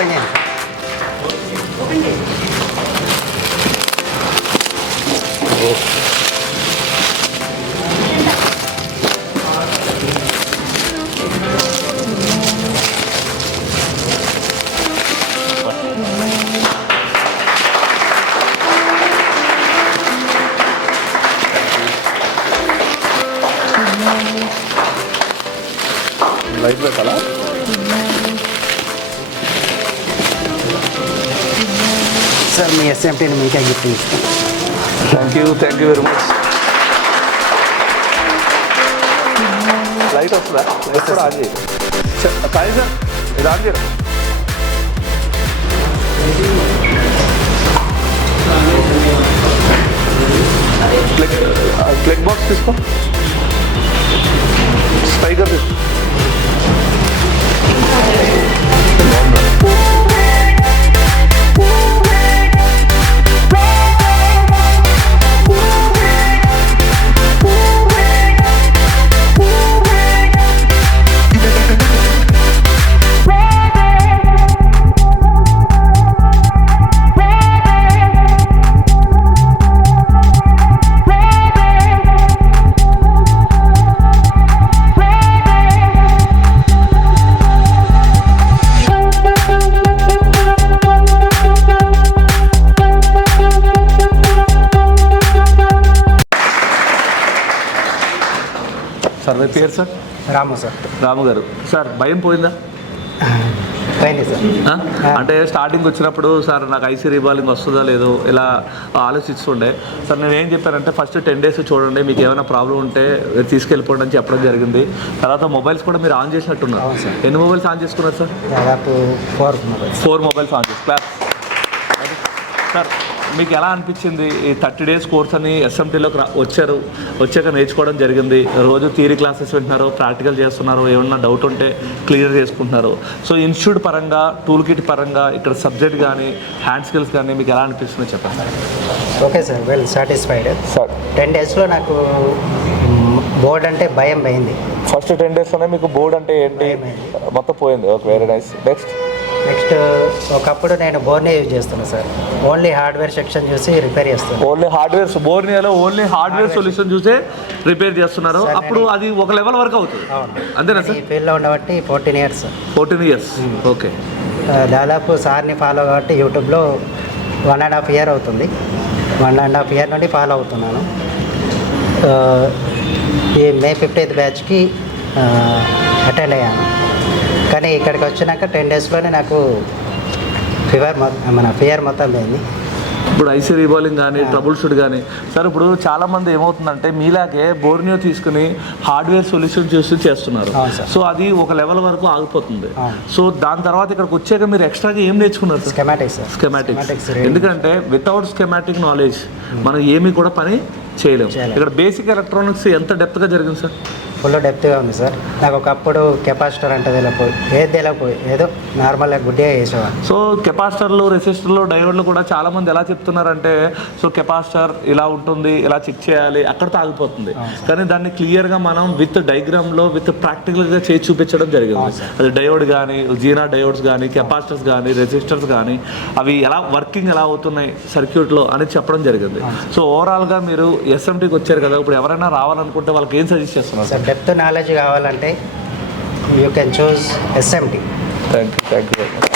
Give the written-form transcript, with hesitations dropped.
Open చేయండి. Open చేయండి. Light పెట్టాలా? సార్ మీ ఎస్ఎంటీని మీకే గిఫ్ట్ ఇస్తాను. Thank you very much. Light వస్తుందా? లైట్ కూడా ఆన్ చేయి. సాయి సార్ ఇది ఆన్ చేయరా? ప్లగ్ బాక్స్ తీసుకో. స్పైకర్ తీసుకో. సార్ మీ పేరు సార్? రాము సార్. రాము గారు. సార్ భయం పోయిందా? పోయింది సార్. అంటే స్టార్టింగ్ వచ్చినప్పుడు సార్ నాకు ఐసీ రీబాలింగ్ వస్తుందా లేదో ఇలా ఆలోచిస్తుండే. సార్ నేను ఏం చెప్పానంటే ఫస్ట్ 10 days చూడండి, మీకు ఏమైనా ప్రాబ్లం ఉంటే తీసుకెళ్ళిపోండి అని చెప్పడం జరిగింది. తర్వాత మొబైల్స్ కూడా మీరు ఆన్ చేసినట్టున్నారు. ఎన్ని మొబైల్స్ ఆన్ చేసుకున్నారు సార్? దాదాపు 4 మొబైల్స్ ఆన్ చేసి క్లాస్. సార్ మీకు ఎలా అనిపించింది ఈ 30 days కోర్స్ అని ఎస్ఎంటీలోకి వచ్చాక నేర్చుకోవడం జరిగింది? రోజు థియరీ క్లాసెస్ వింటున్నారు, ప్రాక్టికల్ చేస్తున్నారు, ఏమన్నా డౌట్ ఉంటే క్లియర్ చేసుకుంటున్నారు. సో ఇన్స్టిట్యూట్ పరంగా, టూల్ కిట్ పరంగా, ఇక్కడ సబ్జెక్ట్ కానీ హ్యాండ్ స్కిల్స్ కానీ మీకు ఎలా అనిపిస్తుందో చెప్పండి. Okay sir, well satisfied. Sir 10 daysలో నాకు బోర్డ్ అంటే భయం పోయింది. ఫస్ట్ 10 daysలోనే మీకు బోర్డ్ అంటే ఏంటి మొత్తం పోయింది. Okay, very nice. నెక్స్ట్ ఒకప్పుడు నేను బోర్నే యూజ్ చేస్తున్నాను సార్. ఓన్లీ హార్డ్వేర్ సెక్షన్ చూసి రిపేర్ చేస్తాను. ఓన్లీ హార్డ్వేర్ బోర్నియాలో ఓన్లీ హార్డ్వేర్ సొల్యూషన్ చూసే రిపేర్ చేస్తున్నారు. అప్పుడు అది ఒక లెవెల్ వరకు అవుతుంది అంతేనా సార్? ఈ ఫీల్డ్లో ఉండబట్టి 14 years. ఓకే. దాదాపు సార్ని ఫాలో కాబట్టి యూట్యూబ్లో 1.5 year అవుతుంది. 1.5 year నుండి ఫాలో అవుతున్నాను. ఈ May 15th బ్యాచ్కి అటెండ్ అయ్యాను. కానీ ఇక్కడికి వచ్చినాక 10 daysలోనే నాకు ఫియర్ మొత్తం పోయింది. ఇప్పుడు ఐసీ రీబాలింగ్ కానీ ట్రబుల్ షూట్ కానీ సార్ ఇప్పుడు చాలామంది ఏమవుతుందంటే మీలాగే బోర్నియో తీసుకుని హార్డ్వేర్ సొల్యూషన్ చూసి చేస్తున్నారు. సో అది ఒక లెవెల్ వరకు ఆగిపోతుంది. సో దాని తర్వాత ఇక్కడికి వచ్చాక మీరు ఎక్స్ట్రాగా ఏం నేర్చుకున్నారు? స్కెమాటిక్స్. ఎందుకంటే వితౌట్ స్కెమాటిక్ నాలెడ్జ్ మనం ఏమీ కూడా పని చేయలేము. ఇక్కడ బేసిక్ ఎలక్ట్రానిక్స్ ఎంత డెప్త్గా జరిగింది సార్? ఫుల్ డెప్త్గా ఉంది సార్. నాకు ఒకప్పుడు కెపాసిటర్ అంటే తెలియపోయి ఏదో నార్మల్గా గుడ్డిగా చేసేవాడు. సో కెపాసిటర్లు, రెసిస్టర్లు, డయోడ్లు కూడా చాలామంది ఎలా చెప్తున్నారంటే సో కెపాసిటర్ ఇలా ఉంటుంది, ఇలా చెక్ చేయాలి, అక్కడితో ఆగిపోతుంది. కానీ దాన్ని క్లియర్గా మనం విత్ డయాగ్రామ్లో విత్ ప్రాక్టికల్గా చేసి చూపించడం జరిగింది. అది డయోడ్ కానీ, జీనా డయోడ్స్ కానీ, కెపాసిటర్స్ కానీ, రెసిస్టర్స్ కానీ అవి ఎలా వర్కింగ్ ఎలా అవుతున్నాయి సర్క్యూట్లో అని చెప్పడం జరిగింది. సో ఓవరాల్గా మీరు ఎస్ఎంటీకి వచ్చారు కదా, ఇప్పుడు ఎవరైనా రావాలనుకుంటే వాళ్ళకి ఏం సజెస్ట్ చేస్తున్నారు? డెప్త్ నాలెడ్జ్ కావాలంటే you can choose SMT. Thank you very much.